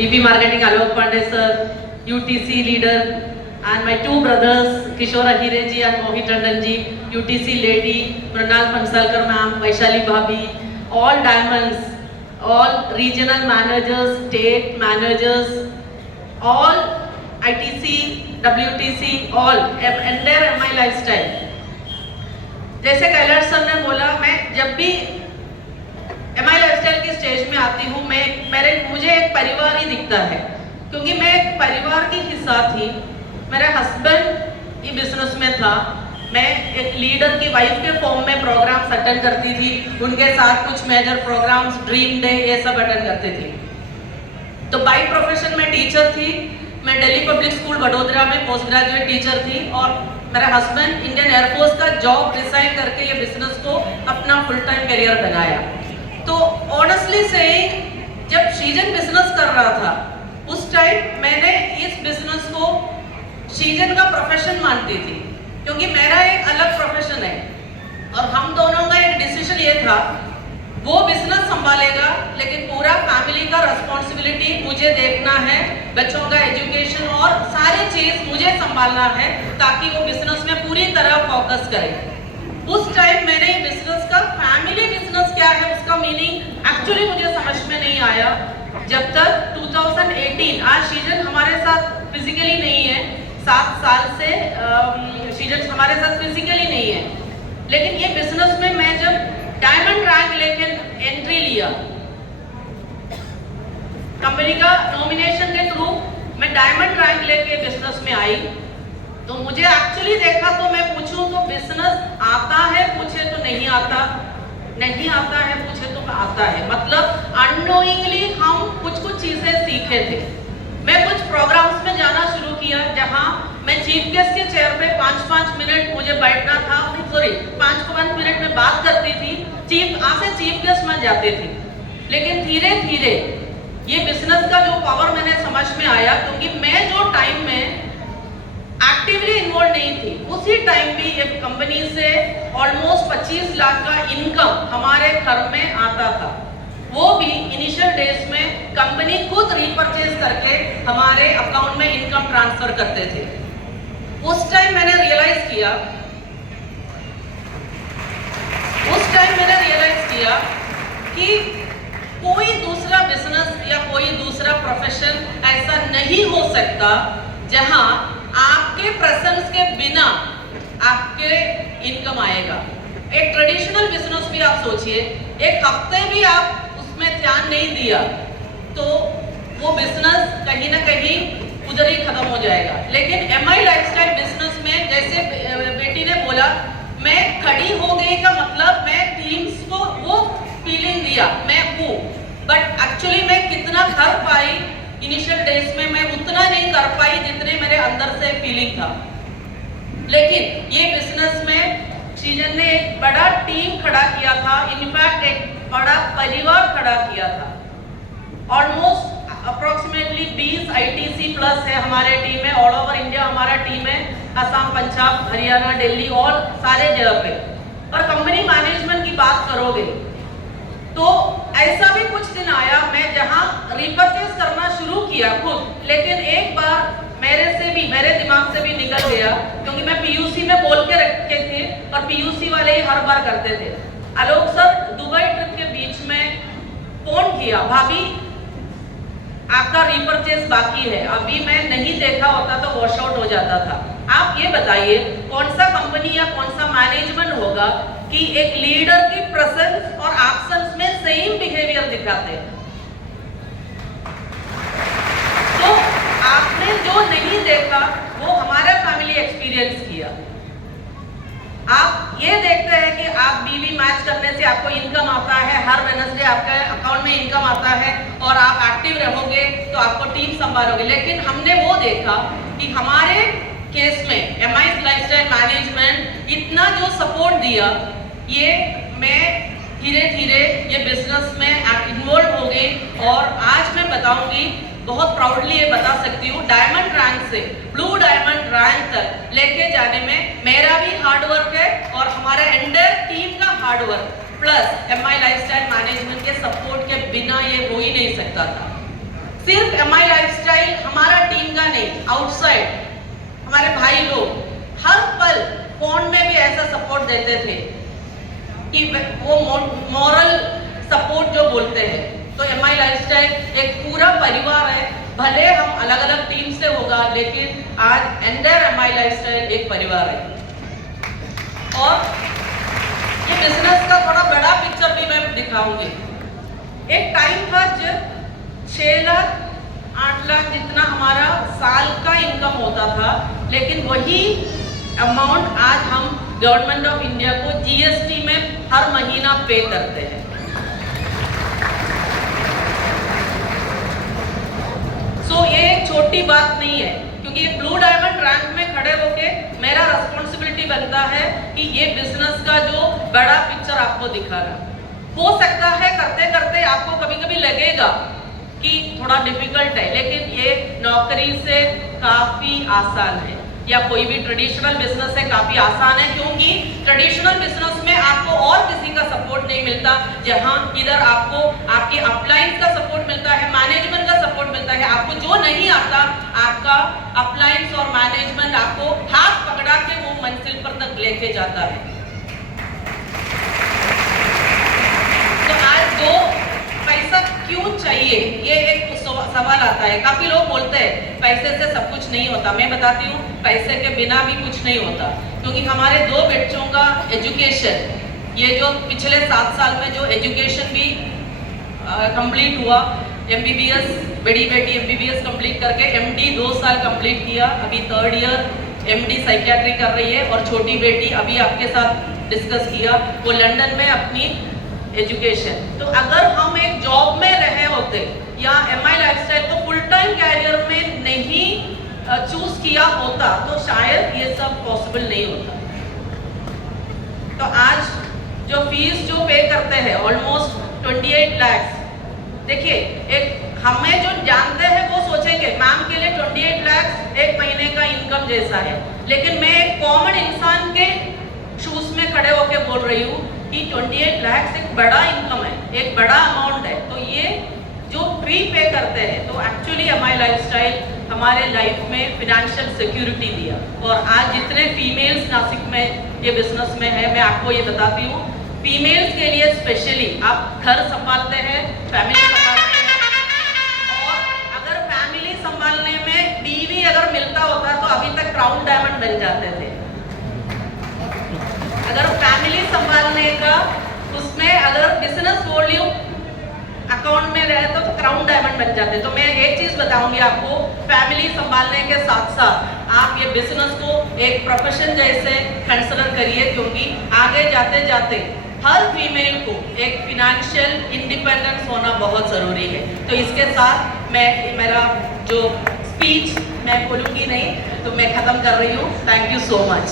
VP Marketing Alok Pandey sir, UTC leader, and my two brothers Kishore Ahire ji and Mohit Tandon ji, UTC lady Mrunal Pansalkar ma'am, Vaishali bhabhi, all diamonds, all regional managers, state managers, all ITC, WTC, all entire MI lifestyle. जैसे Kailash sir ने बोला, मैं जब भी MI lifestyle की stage में आती हूँ मुझे एक परिवार ही दिखता है, क्योंकि मैं एक परिवार की हिस्सा थी। मेरा हस्बैंड ये बिजनेस में था, मैं एक लीडर की वाइफ के फॉर्म में प्रोग्राम्स अटेंड करती थी, उनके साथ कुछ मेजर प्रोग्राम्स, ड्रीम डे, ये सब अटेंड करती थी। तो बाई प्रोफेशन में टीचर थी, मैं दिल्ली पब्लिक स्कूल वडोदरा में पोस्ट ग्रेजुएट टीचर थी, और मेरा हस्बैंड इंडियन एयरफोर्स का जॉब रिजाइन करके ये बिजनेस को अपना फुल टाइम करियर बनाया। तो ऑनेस्टली से जब शीजन बिजनेस कर रहा था उस टाइम मैंने इस बिजनेस को शीजन का प्रोफेशन मानती थी, क्योंकि मेरा एक अलग प्रोफेशन है और हम दोनों का एक डिसीजन ये था, वो बिजनेस संभालेगा लेकिन पूरा फैमिली का रिस्पॉन्सिबिलिटी मुझे देखना है, बच्चों का एजुकेशन और सारी चीज मुझे संभालना है, ताकि वो बिजनेस में पूरी तरह फोकस करे। उस टाइम मैंने बिजनेस का फैमिली बिजनेस क्या है उसका मीनिंग एक्चुअली मुझे समझ में नहीं आया, जब तक 2018 आज शीजन हमारे साथ फिजिकली नहीं है, 7 साल से शीजन हमारे साथ फिजिकली नहीं है, लेकिन ये बिजनेस में मैं जब डायमंड रैंक लेके एंट्री लिया, कंपनी का नॉमिनेशन के थ्रू मैं डायमंड रैंक लेके बिजनेस में आई, तो मुझे एक्चुअली देखा तो मैं पूछूं तो बिजनेस आता है, पूछे तो नहीं आता, नहीं आता है पूछे तो आता है, मतलब अननोइंगली हम कुछ चीजें सीखे थे। मैं कुछ प्रोग्राम्स में जाना शुरू किया जहां मैं चीफ गेस्ट के चेयर पे 5-5 मिनट मुझे बैठना था, 5-5 मिनट में बात करती थी, चीफ गेस्ट बन जाते थे। लेकिन धीरे धीरे ये बिजनेस का जो पावर मैंने समझ में आया, क्योंकि मैं जो टाइम में एक्टिवली इन्वॉल्व नहीं थी, उसी टाइम भी एक कंपनी से ऑलमोस्ट 25 लाख का इनकम हमारे घर में आता था, वो भी इनिशियल डेज में कंपनी खुद रीपरचेज करके हमारे अकाउंट में इनकम ट्रांसफर करते थे। उस टाइम मैंने रियलाइज किया कि कोई दूसरा बिजनेस या कोई दूसरा प्रोफेशन ऐसा नहीं हो सकता जहां आपके प्रेजेंस के बिना आपके इनकम आएगा। एक ट्रेडिशनल बिजनेस भी आप सोचिए, एक हफ्ते भी आप उसमें ध्यान नहीं दिया तो वो बिजनेस कहीं ना कहीं उधर ही खत्म हो जाएगा। लेकिन MI लाइफस्टाइल बिजनेस में जैसे बेटी ने बोला, मैं खड़ी हो गई का मतलब मैं टीम्स को वो फीलिंग दिया मैं हूँ, बट एक्चुअली मैं कितना कर पाई इनिशियल डेज में, मैं उतना नहीं कर पाई जितने मेरे अंदर से फीलिंग था। लेकिन ये बिजनेस में शीजन ने एक बड़ा टीम खड़ा किया था, इनफैक्ट एक बड़ा परिवार खड़ा किया था। ऑलमोस्ट अप्रोक्सीमेटली 20 ITC प्लस है हमारे टीम में, ऑल ओवर इंडिया हमारा टीम है, असम, पंजाब, हरियाणा, दिल्ली और सारे जगह पे। और कंपनी मैनेजमेंट की बात करोगे तो ऐसा भी कुछ दिन आया मैं जहां रिपर्चेस करना शुरू किया खुद, लेकिन एक बार मेरे दिमाग से भी निकल गया, क्योंकि मैं PUC में बोल के रखे थे और PUC वाले ही हर बार करते थे। आलोक सर दुबई ट्रिप के बीच में फोन किया, भाभी आपका रिपर्चेस बाकी है, अभी मैं नहीं देखा होता तो वॉश आउट हो जाता था। आप ये बताइए कौन सा कंपनी या कौन सा मैनेजमेंट होगा कि एक लीडर की प्रेजेंस और एक्शंस में सेम बिहेवियर दिखाते हैं। तो आपने जो नहीं देखा वो हमारा फैमिली एक्सपीरियंस किया। आप ये देखते हैं कि आप BV मैच करने से आपको इनकम आता है, हर वेडनेसडे आपके अकाउंट में इनकम आता है और आप एक्टिव रहोगे तो आपको टीम संभालोगे। लेकिन हमने वो देखा कि हमारे केस में MI लाइफस्टाइल मैनेजमेंट इतना जो सपोर्ट दिया, ये मैं धीरे धीरे ये बिजनेस में इन्वॉल्व हो गई और आज मैं बताऊंगी, बहुत प्राउडली ये बता सकती हूँ, डायमंड रैंक से ब्लू डायमंड रैंक तक लेके जाने में मेरा भी हार्डवर्क है और हमारे एंटायर टीम का hard work plus MI lifestyle management के सपोर्ट के बिना ये हो ही नहीं सकता था। सिर्फ एमआई लाइफस्टाइल हमारा टीम का नहीं, आउटसाइड हमारे भाई लोग हर पल फोन में भी ऐसा सपोर्ट देते थे कि वो मॉरल सपोर्ट जो बोलते हैं। तो एमआई लाइफस्टाइल एक पूरा परिवार है, भले हम अलग अलग टीम से होगा लेकिन आज एंटायर एमआई लाइफस्टाइल एक परिवार है। और ये बिजनेस का थोड़ा बड़ा पिक्चर भी मैं दिखाऊंगी। एक टाइम था जब 6 लाख 8 लाख जितना हमारा साल का इनकम होता था, लेकिन वही अमाउंट आज हम गवर्नमेंट ऑफ इंडिया को जीएसटी में हर महीना पे करते हैं। सो ये एक छोटी बात नहीं है, क्योंकि ये ब्लू डायमंड रैंक में खड़े होके मेरा रिस्पॉन्सिबिलिटी बनता है कि ये बिजनेस का जो बड़ा पिक्चर आपको दिखा रहा। हो सकता है करते करते आपको कभी कभी लगेगा कि थोड़ा डिफिकल्ट है, लेकिन ये नौकरी से काफी आसान है, या कोई भी ट्रेडिशनल बिजनेस है काफी आसान है, क्योंकि ट्रेडिशनल बिजनेस में आपको और किसी का सपोर्ट नहीं मिलता, जहां इधर आपको आपके अपलाइंस का सपोर्ट मिलता है, मैनेजमेंट का सपोर्ट मिलता है। आपको जो नहीं आता, आपका अपलाइंस और मैनेजमेंट आपको हाथ पकड़ा के वो मंजिल पर तक लेके जाता है। तो आज दो पैसा क्यों चाहिए, ये एक सवाल आता है। काफी लोग बोलते हैं पैसे से सब कुछ नहीं होता। मैं बताती हूँ पैसे के बिना भी कुछ नहीं होता, क्योंकि हमारे 2 बच्चों का एजुकेशन, ये जो पिछले 7 साल में जो एजुकेशन भी कंप्लीट हुआ, एमबीबीएस, बड़ी बेटी एमबीबीएस कंप्लीट करके एमडी 2 साल कंप्लीट किया, अभी 3rd ईयर एमडी साइकियाट्री कर रही है, और छोटी बेटी अभी आपके साथ डिस्कस किया वो लंदन में अपनी एजुकेशन। तो अगर हम एक जॉब में रहे होते या एमआई लाइफस्टाइल को फुल टाइम कैरियर में नहीं चूज किया होता, तो शायद ये सब पॉसिबल नहीं होता। तो आज जो फीस जो पे करते हैं ऑलमोस्ट 28 लाख, देखिए एक हमें जो जानते हैं वो सोचेंगे मैम के लिए 28 लाख एक महीने का इनकम जैसा है, लेकिन मैं एक कॉमन इंसान के शूज में खड़े होकर बोल रही हूँ कि 28 लाख एक बड़ा इनकम है, एक बड़ा अमाउंट है। तो ये जो फ्री पे करते हैं, तो एक्चुअली एमआई लाइफस्टाइल हमारे लाइफ में फिनेंशियल सिक्योरिटी दिया। और आज जितने फीमेल्स नासिक में ये बिजनेस में है, मैं आपको ये बताती हूँ, फीमेल्स के लिए स्पेशली आप घर संभालते हैं, फैमिली संभालते हैं, और अगर फैमिली संभालने में बीवी अगर मिलता होता तो अभी तक क्राउन डायमंड बन जाते थे। अगर फैमिली संभालने का उसमें अगर बिजनेस वॉल्यूम अकाउंट में रहे तो क्राउन डायमंड बन जाते। तो मैं एक चीज बताऊंगी आपको, फैमिली संभालने के साथ साथ आप ये बिजनेस को एक प्रोफेशन जैसे कंसिडर करिए, क्योंकि आगे जाते जाते हर फीमेल को एक फिनेंशियल इंडिपेंडेंस होना बहुत जरूरी है। तो इसके साथ मैं मेरा जो स्पीच मैं बोलूंगी नहीं, तो मैं खत्म कर रही हूँ। Thank you so much.